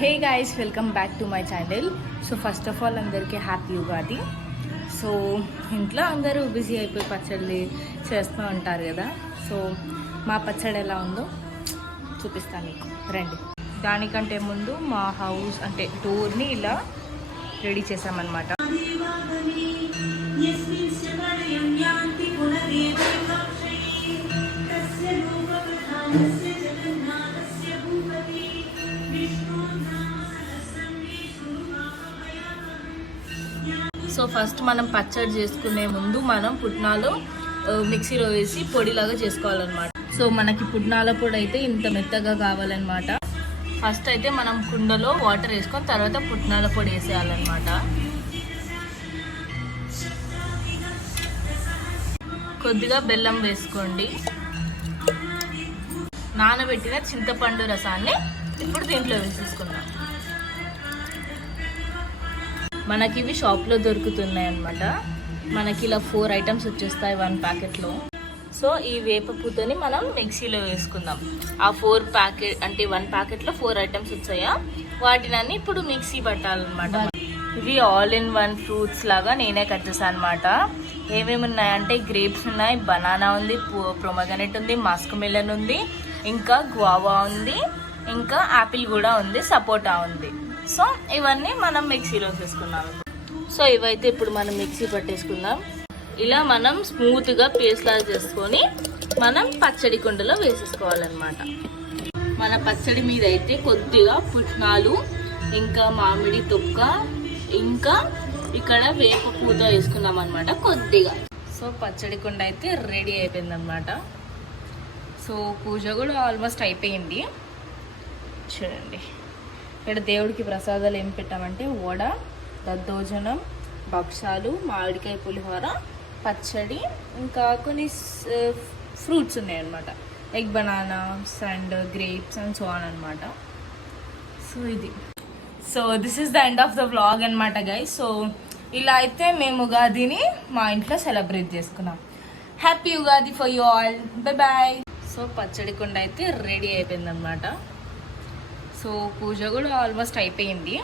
Hey guys, welcome back to my channel. So first of all అందరికీ happy Ugadi. So ఇంట్లో అందరూ busy అయిపోయి పచ్చడి చేస్తూ ఉంటారు కదా. సో మా పచ్చడి ఎలా ఉందో చూపిస్తాను మీకు, రండి. దానికంటే ముందు మా హౌస్ అంటే డోర్ని ఇలా రెడీ చేసామన్నమాట. సో ఫస్ట్ మనం పచ్చడి చేసుకునే ముందు మనం పుట్నాలు మిక్సీలో వేసి పొడిలాగా చేసుకోవాలన్నమాట. సో మనకి పుట్నాల పొడి అయితే ఇంత మెత్తగా కావాలన్నమాట. ఫస్ట్ అయితే మనం కుండలో వాటర్ వేసుకొని తర్వాత పుట్నాల పొడి వేసేయాలన్నమాట. కొద్దిగా బెల్లం వేసుకోండి. నానబెట్టిన చింతపండు రసాన్ని ఇప్పుడు దీంట్లో వేసేసుకుందాం. మనకి ఇవి షాప్లో దొరుకుతున్నాయి అన్నమాట. మనకి ఇలా 4 ఐటమ్స్ వచ్చేస్తాయి 1 ప్యాకెట్లో. సో ఈ వేప పూతని మనం మిక్సీలో వేసుకుందాం. ఆ 1 ప్యాకెట్లో 4 ఐటమ్స్ వచ్చాయా, వాటిని ఇప్పుడు మిక్సీ పట్టాలన్నమాట. ఇవి ఆల్ ఇన్ 1 ఫ్రూట్స్ లాగా నేనే కట్ చేశాను అనమాట. ఏమేమి ఉన్నాయంటే గ్రేప్స్ ఉన్నాయి, బనానా ఉంది, ప్రొమగనెట్ ఉంది, మస్క్ మెలన్ ఉంది, ఇంకా గువావా ఉంది, ఇంకా యాపిల్ కూడా ఉంది, సపోటా ఉంది. సో ఇవన్నీ మనం మిక్సీలో వేసుకున్నాం. సో ఇవైతే ఇప్పుడు మనం మిక్సీ పట్టేసుకుందాం. ఇలా మనం స్మూత్గా పేస్ట్ లాగా చేసుకొని మనం పచ్చడి కుండలో వేసేసుకోవాలన్నమాట. మన పచ్చడి మీద అయితే కొద్దిగా పుట్నాలు, ఇంకా మామిడి తొక్క, ఇంకా ఇక్కడ వేప పూత వేసుకున్నాం అనమాట కొద్దిగా. సో పచ్చడి కుండ అయితే రెడీ అయిపోయింది అనమాట. సో పూజ కూడా ఆల్మోస్ట్ అయిపోయింది. చూడండి, ఇక్కడ దేవుడికి ప్రసాదాలు ఏం పెట్టామంటే వడ, దద్దోజనం, భక్షాలు, మామిడికాయ పులిహోర, పచ్చడి, ఇంకా కొన్ని ఫ్రూట్స్ ఉన్నాయన్నమాట. Like bananas and grapes and so on అనమాట. So this is the end of the vlog అనమాట గైస్. సో ఇలా అయితే మేము ఉగాదిని మా ఇంట్లో సెలబ్రేట్ చేసుకున్నాం. Happy Ugadi for you all. Bye bye. So పచ్చడి కుండ అయితే రెడీ అయిపోయింది అనమాట. సో పూజ కూడా ఆల్మోస్ట్ అయిపోయింది.